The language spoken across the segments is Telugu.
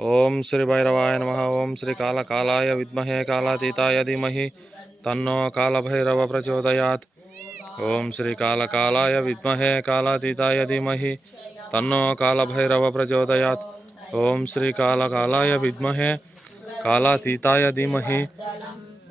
ओम श्री भैरवाय नम, ओम श्री काल कालाय विद्महे कालातीताय धीमहि, तन्नो काल भैरव प्रचोदयात्। ओम श्री काल कालाय विद्महे कालातीताय धीमहि, तन्नो काल भैरव प्रचोदयात्। ओम श्री काल कालाय विद्महे कालातीताय धीमहि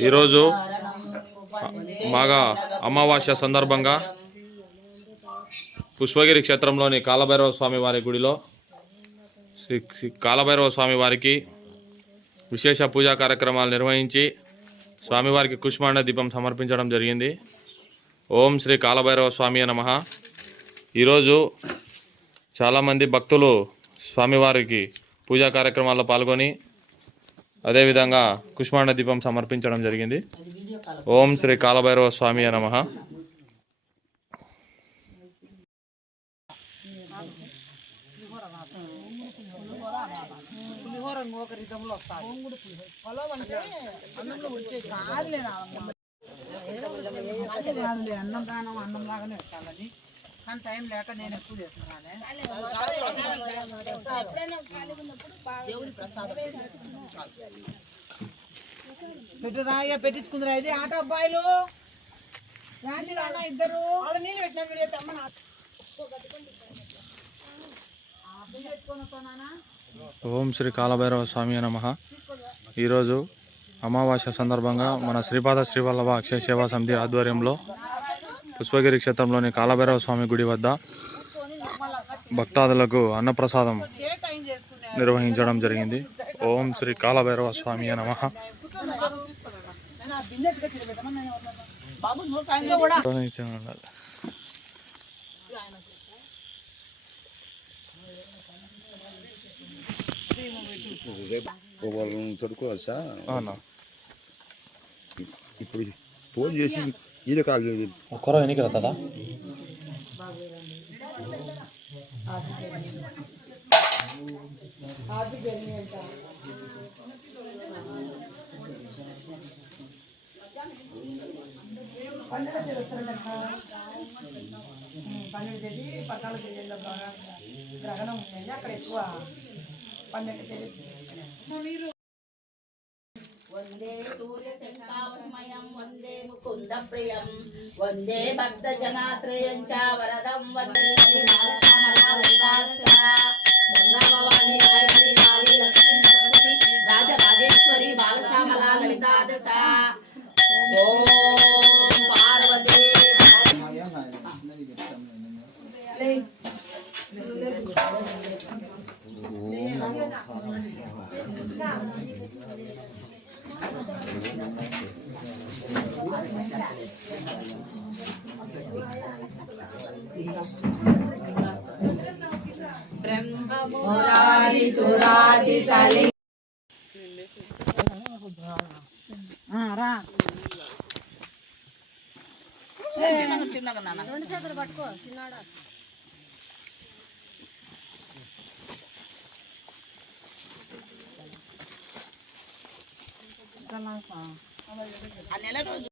ఈరోజు. మాగా అమావాస్య సందర్భంగా పుష్పగిరి క్షేత్రంలోని కాలభైరవ స్వామి వారి గుడిలో శ్రీ శ్రీ కాలభైరవ స్వామి వారికి విశేష పూజా కార్యక్రమాలు నిర్వహించి స్వామివారికి కుష్మాండ దీపం సమర్పించడం జరిగింది ఓం శ్రీ కాలభైరవ స్వామి నమ ఈరోజు చాలామంది భక్తులు స్వామివారికి పూజా కార్యక్రమాల్లో పాల్గొని అదేవిధంగా కుష్మాండ దీపం సమర్పించడం జరిగింది. ఓం శ్రీ కాలభైరవ స్వామి నమ. అన్నం దానం అన్నం లాగానే కానీ టైం లేక నేను ఎక్కువ చేస్తున్నాను. పెట్టురా ఇక పెట్టించుకుందిరా ఇది. ఆటో అబ్బాయిలు. రాండి రానా ఇద్దరు. నీళ్ళు పెట్టినా మీరు అమ్మ ఓం శ్రీ కాలభైరవ స్వామి నమ. ఈరోజు అమావాస్య సందర్భంగా మన శ్రీపాద శ్రీవల్లభ అక్షయ సేవా సమితి ఆధ్వర్యంలో పుష్పగిరి క్షేత్రంలోని కాలభైరవ స్వామి గుడి వద్ద భక్తాదులకు అన్నప్రసాదం నిర్వహించడం జరిగింది. ఓం శ్రీ కాలభైరవ స్వామి నమ. అవునా? ఇప్పుడు ఫోన్ చేసి ఈయన కాల్ ఒక్కరో ఎన్నిక అవుతుందా పన్నెండు తేదీ పద్నాలుగు తేదీలో బాగా గ్రహణం ఉందండి అక్కడ ఎక్కువ పన్నెండు తేదీ వందే సూర్య శంకావరమయం వందే ముకుంద ప్రియం వందే భక్త జనాశ్రయం చ వరదం వందే భవాని గాయత్రి కాళీ లక్ష్మీ సరస్వతి రాజరాజేశ్వరి బాలశ్యామలా లలితాదశ ఓం పార్వతీ బ్రహ్మమురారి సురాజితలి రా ఆ నెల రోజు